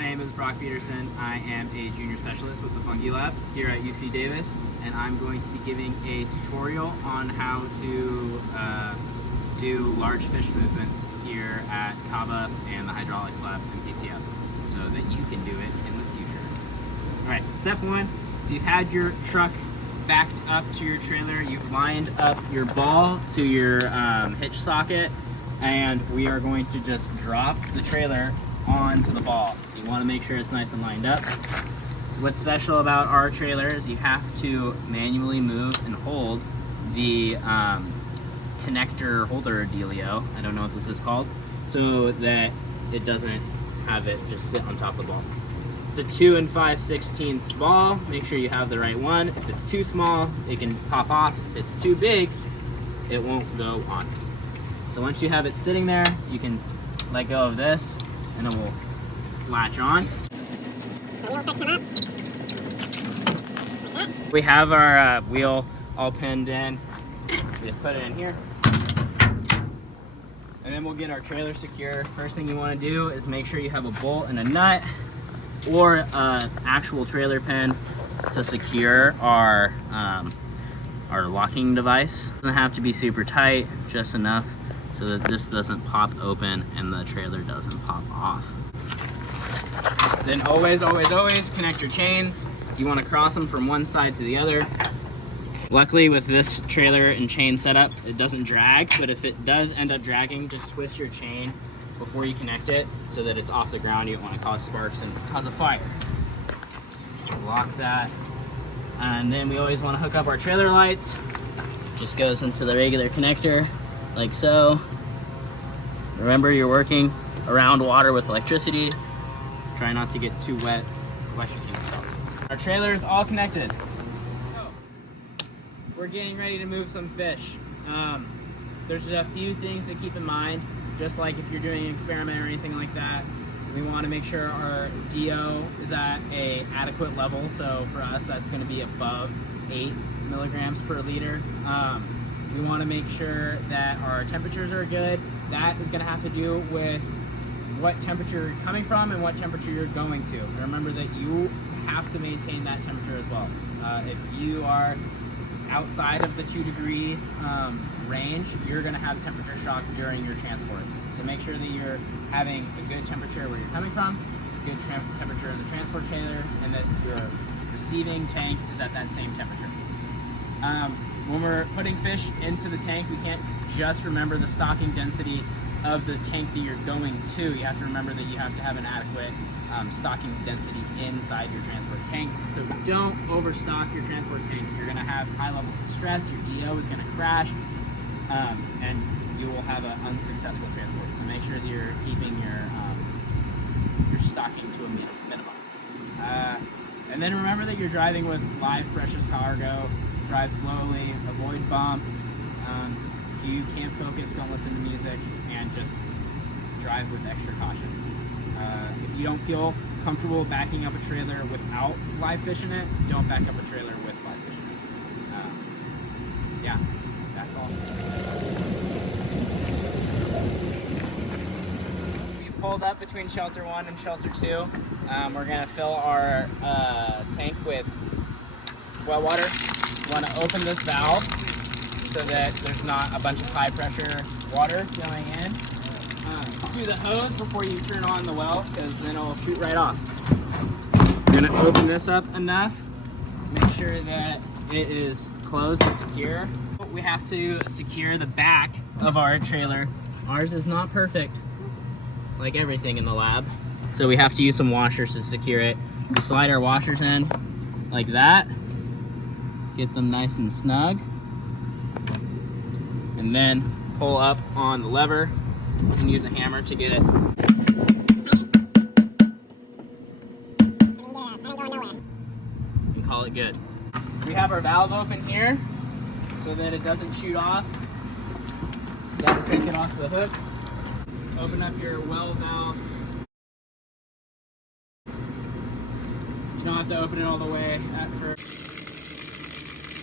My name is Brock Peterson. I am a junior specialist with the Fungi Lab here at UC Davis, and I'm going to be giving a tutorial on how to do large fish movements here at CAVA and the Hydraulics Lab in PCF so that you can do it in the future. Alright, step one, so you've had your truck backed up to your trailer, you've lined up your ball to your hitch socket, and we are going to just drop the trailer onto the ball. So you want to make sure it's nice and lined up. What's special about our trailer is you have to manually move and hold the connector holder dealio, I don't know what this is called, so that it doesn't have it just sit on top of the ball. It's a 2 5/16 ball. Make sure you have the right one. If it's too small, it can pop off. If it's too big, it won't go on. So once you have it sitting there, you can let go of this and it will latch on. We have our wheel all pinned in. We just put it in here. And then we'll get our trailer secure. First thing you want to do is make sure you have a bolt and a nut or an actual trailer pin to secure our locking device. It doesn't have to be super tight, just enough so that this doesn't pop open and the trailer doesn't pop off. Then always connect your chains. You want to cross them from one side to the other. Luckily with this trailer and chain setup, it doesn't drag, but if it does end up dragging, just twist your chain before you connect it so that it's off the ground. You don't want to cause sparks and cause a fire. Lock that. And then we always want to hook up our trailer lights. Just goes into the regular connector like so. Remember, you're working around water with electricity. Try not to get too wet, electrocute yourself. Our trailer is all connected. So, we're getting ready to move some fish. There's a few things to keep in mind, just like if you're doing an experiment or anything like that. We want to make sure our DO is at an adequate level. So for us, that's going to be above 8 milligrams per liter. We want to make sure that our temperatures are good. That is going to have to do with what temperature you're coming from and what temperature you're going to. And remember that you have to maintain that temperature as well. If you are outside of the 2-degree range, you're going to have temperature shock during your transport. So make sure that you're having a good temperature where you're coming from, a good temperature in the transport trailer, and that your receiving tank is at that same temperature. When we're putting fish into the tank, we can't just remember the stocking density of the tank that you're going to. You have to remember that you have to have an adequate stocking density inside your transport tank. So don't overstock your transport tank. You're going to have high levels of stress, your DO is going to crash, and you will have an unsuccessful transport. So make sure that you're keeping your stocking to a minimum. And then remember that you're driving with live precious cargo. Drive slowly, avoid bumps. If you can't focus, don't listen to music, and just drive with extra caution. If you don't feel comfortable backing up a trailer without live fish in it, don't back up a trailer with live fish in it. Yeah, that's all. We've pulled up between shelter 1 and shelter 2. We're going to fill our tank with well water. You want to open this valve so that there's not a bunch of high pressure water going in to the hose before you turn on the well, because then it'll shoot right off. You're going to open this up enough, make sure that it is closed and secure. We have to secure the back of our trailer. Ours is not perfect, like everything in the lab, so we have to use some washers to secure it. We slide our washers in like that, get them nice and snug, and then pull up on the lever and use a hammer to get it. And call it good. We have our valve open here so that it doesn't shoot off. You have to take it off the hook. Open up your well valve. You don't have to open it all the way at first.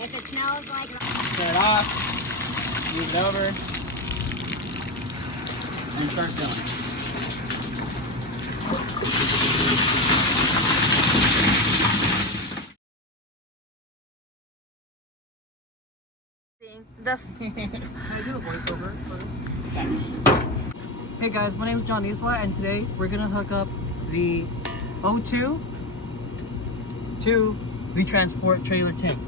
If it smells like... Turn it off, move it over, and start filling. saying. The Can I do the voiceover first? Hey guys, my name is John Isla, and today we're gonna hook up the O2 to the transport trailer tank.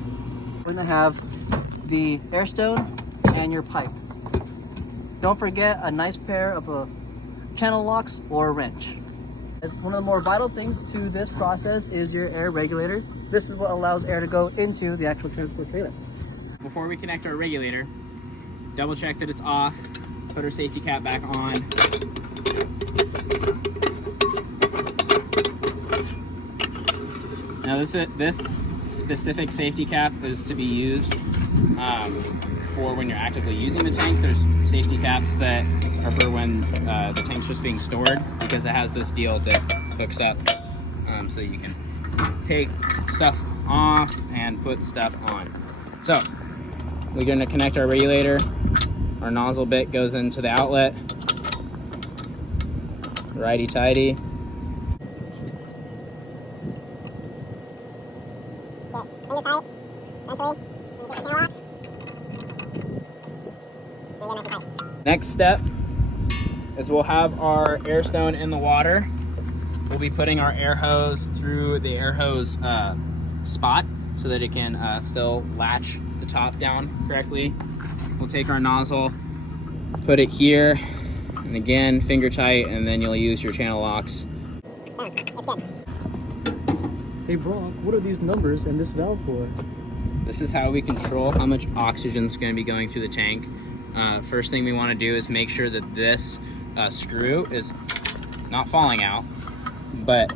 We're gonna have the air stone and your pipe. Don't forget a nice pair of channel locks or a wrench. As one of the more vital things to this process is your air regulator. This is what allows air to go into the actual transport trailer. Before we connect our regulator, double check that it's off, put our safety cap back on. Now this specific safety cap is to be used for when you're actively using the tank. There's safety caps that are for when the tank's just being stored, because it has this deal that hooks up so you can take stuff off and put stuff on. So we're going to connect our regulator. Our nozzle bit goes into the outlet. Righty-tighty. Next step is we'll have our air stone in the water. We'll be putting our air hose through the air hose spot so that it can still latch the top down correctly. We'll take our nozzle, put it here, and again, finger tight, and then you'll use your channel locks. Hey Brock, what are these numbers and this valve for? This is how we control how much oxygen is going to be going through the tank. First thing we want to do is make sure that this screw is not falling out, but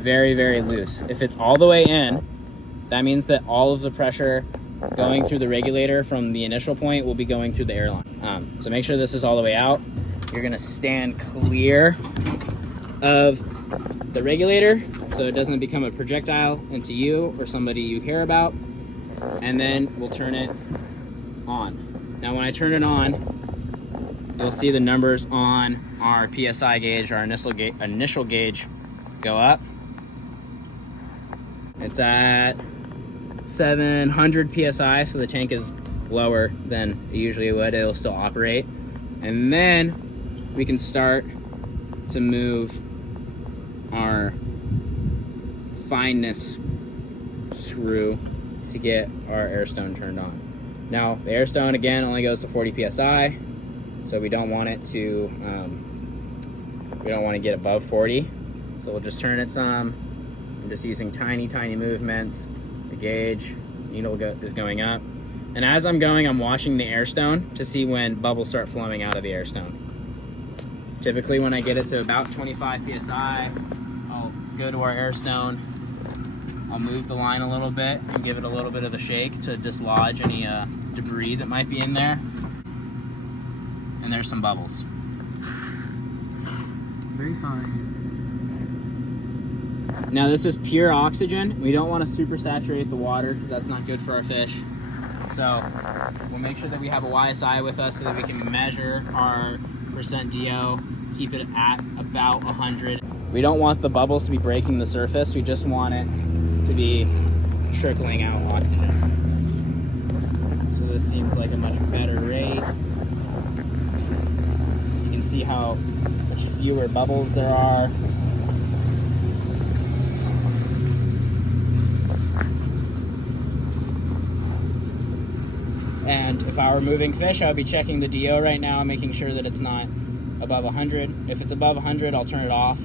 very, very loose. If it's all the way in, that means that all of the pressure going through the regulator from the initial point will be going through the airline. So make sure this is all the way out. You're gonna stand clear of the regulator so it doesn't become a projectile into you or somebody you care about. And then we'll turn it on. Now when I turn it on, you'll see the numbers on our PSI gauge, our initial gauge, go up. It's at 700 PSI, so the tank is lower than it usually would. It'll still operate. And then we can start to move our fineness screw to get our air stone turned on. Now, the air stone, again, only goes to 40 PSI, so we don't want it to, get above 40. So we'll just turn it some. I'm just using tiny, tiny movements. The gauge needle is going up. And as I'm going, I'm washing the air stone to see when bubbles start flowing out of the air stone. Typically, when I get it to about 25 PSI, I'll go to our air stone. I'll move the line a little bit and give it a little bit of a shake to dislodge any debris that might be in there. And there's some bubbles. Very fine. Now this is pure oxygen. We don't want to super saturate the water because that's not good for our fish. So we'll make sure that we have a YSI with us so that we can measure our percent DO, keep it at about 100. We don't want the bubbles to be breaking the surface. We just want it to be trickling out oxygen. So this seems like a much better rate. You can see how much fewer bubbles there are. And if I were moving fish, I would be checking the DO right now, making sure that it's not above 100. If it's above 100, I'll turn it off,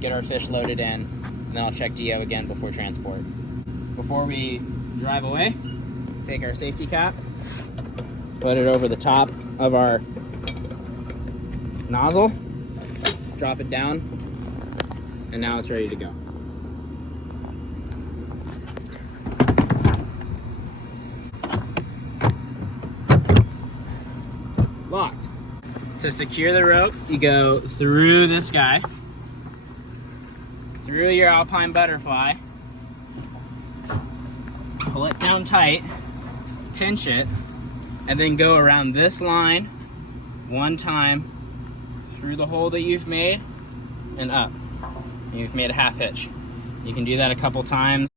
get our fish loaded in, and then I'll check DO again before transport. Before we drive away, take our safety cap, put it over the top of our nozzle, drop it down, and now it's ready to go. Locked. To secure the rope, you go through this guy, through your alpine butterfly, pull it down tight, pinch it, and then go around this line one time through the hole that you've made and up. You've made a half hitch. You can do that a couple times.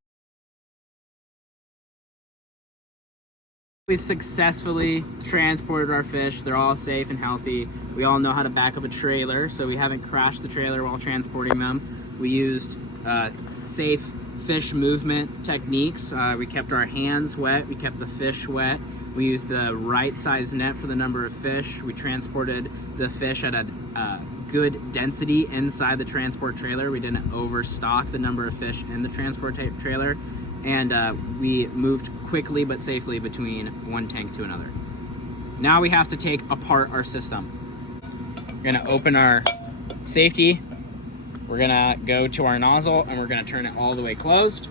We've successfully transported our fish. They're all safe and healthy. We all know how to back up a trailer, so we haven't crashed the trailer while transporting them. We used safe fish movement techniques. We kept our hands wet, we kept the fish wet. We used the right size net for the number of fish. We transported the fish at a good density inside the transport trailer. We didn't overstock the number of fish in the transport trailer. And we moved quickly but safely between one tank to another. Now we have to take apart our system. We're gonna open our safety. We're gonna go to our nozzle and we're gonna turn it all the way closed.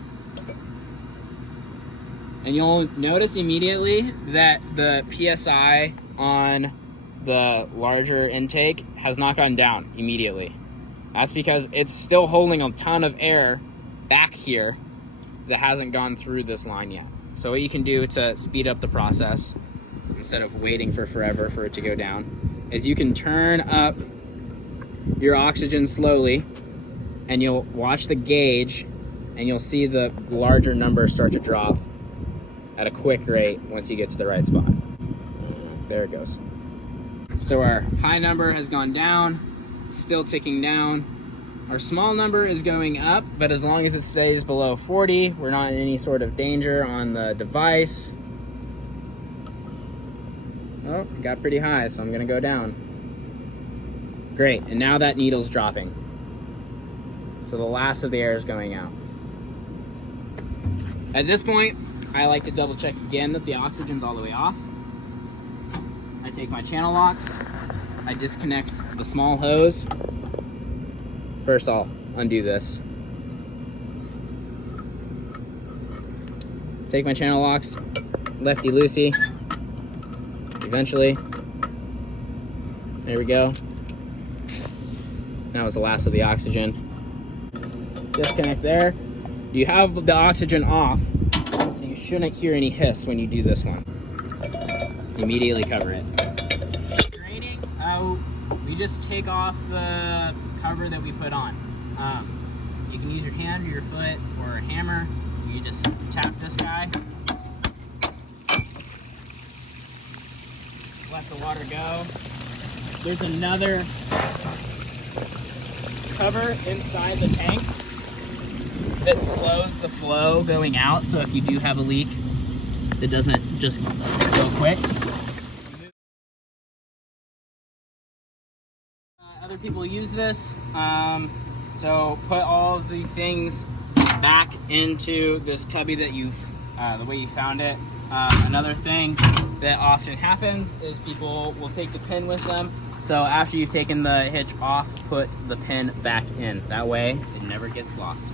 And you'll notice immediately that the PSI on the larger intake has not gone down immediately. That's because it's still holding a ton of air back here that hasn't gone through this line yet. So what you can do to speed up the process, instead of waiting for forever for it to go down, is you can turn up your oxygen slowly and you'll watch the gauge and you'll see the larger number start to drop at a quick rate once you get to the right spot. There it goes. So our high number has gone down, it's still ticking down. Our small number is going up, but as long as it stays below 40, we're not in any sort of danger on the device. Oh, it got pretty high, so I'm gonna go down. Great, and now that needle's dropping. So the last of the air is going out. At this point, I like to double check again that the oxygen's all the way off. I take my channel locks, I disconnect the small hose. First, I'll undo this. Take my channel locks, lefty-loosey, eventually. There we go. That was the last of the oxygen. Disconnect there. You have the oxygen off, so you shouldn't hear any hiss when you do this one. Immediately cover it. Draining, we just take off the cover that we put on. You can use your hand or your foot or a hammer. You just tap this guy. Let the water go. There's another cover inside the tank that slows the flow going out, so if you do have a leak, it doesn't just go quick. Other people use this, so put all of the things back into this cubby that you've, the way you found it. Another thing that often happens is people will take the pin with them. So after you've taken the hitch off, put the pin back in. That way, it never gets lost.